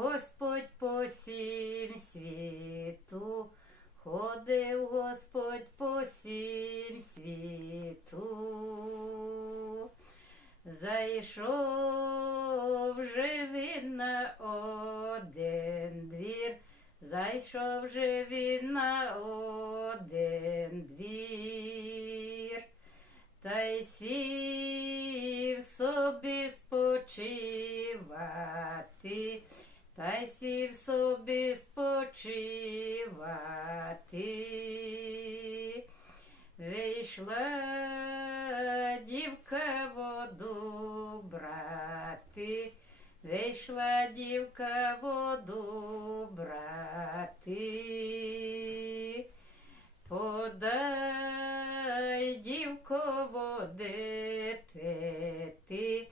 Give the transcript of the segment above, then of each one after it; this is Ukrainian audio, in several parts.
Господь по сім світу, ходив Господь по сім світу, зайшов же він на один двір, зайшов же він на один двір, та й сів собі спочивати, та й сів собі спочивати. Вийшла дівка воду брати, вийшла дівка воду брати. Подай, дівко, води пити,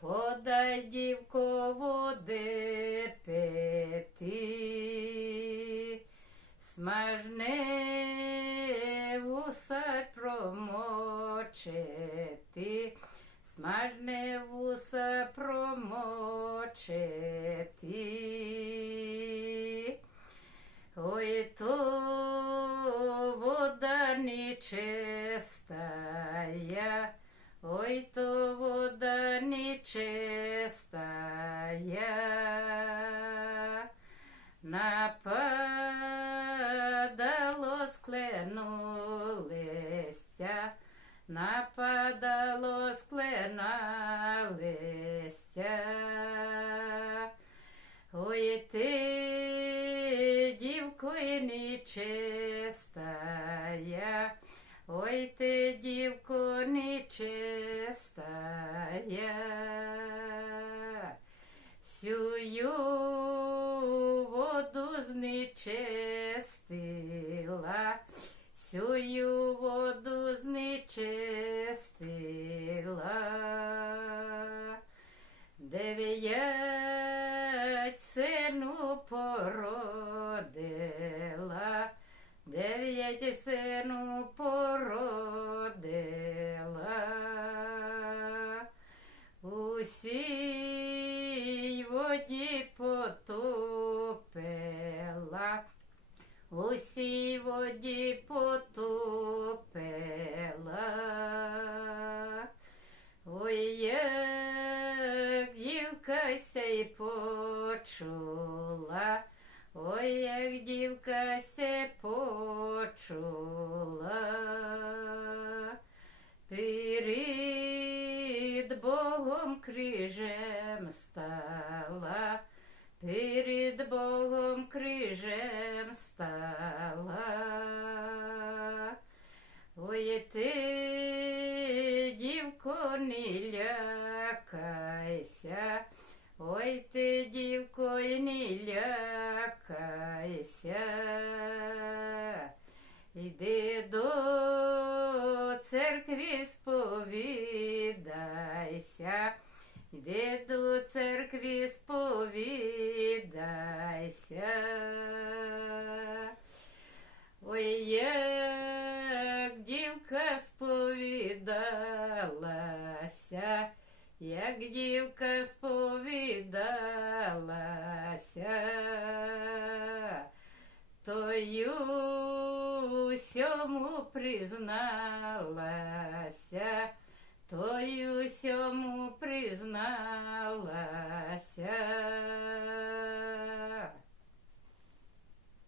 подай, дівко, води пити. Смажне вуса промочити, смажне вуса промочити. Ой, то вода нечистая, ой, то вода нечистая. Нападало склену листя, нападало склена листя. Ой, ти, дівко і нечистая, ой, ти, дівко нечистая, сюю знечистила, сюю воду знечистила. Дев'ять сину породила, дев'ять сину породила, усій воді потопила, усій воді потопила. Ой, як дівка сей почула, ой, як дівка сей почула, перед Богом крижем стала, перед Богом крижем стала. Ой, ти, дівко, не лякайся, ой, ти, дівко, не лякайся. Іди до церкви сповідайся, іди до церкви сповідайся. Ой, як дівка сповідалася, як дівка сповідалася, тою сьому призналася, тою сьому призналася.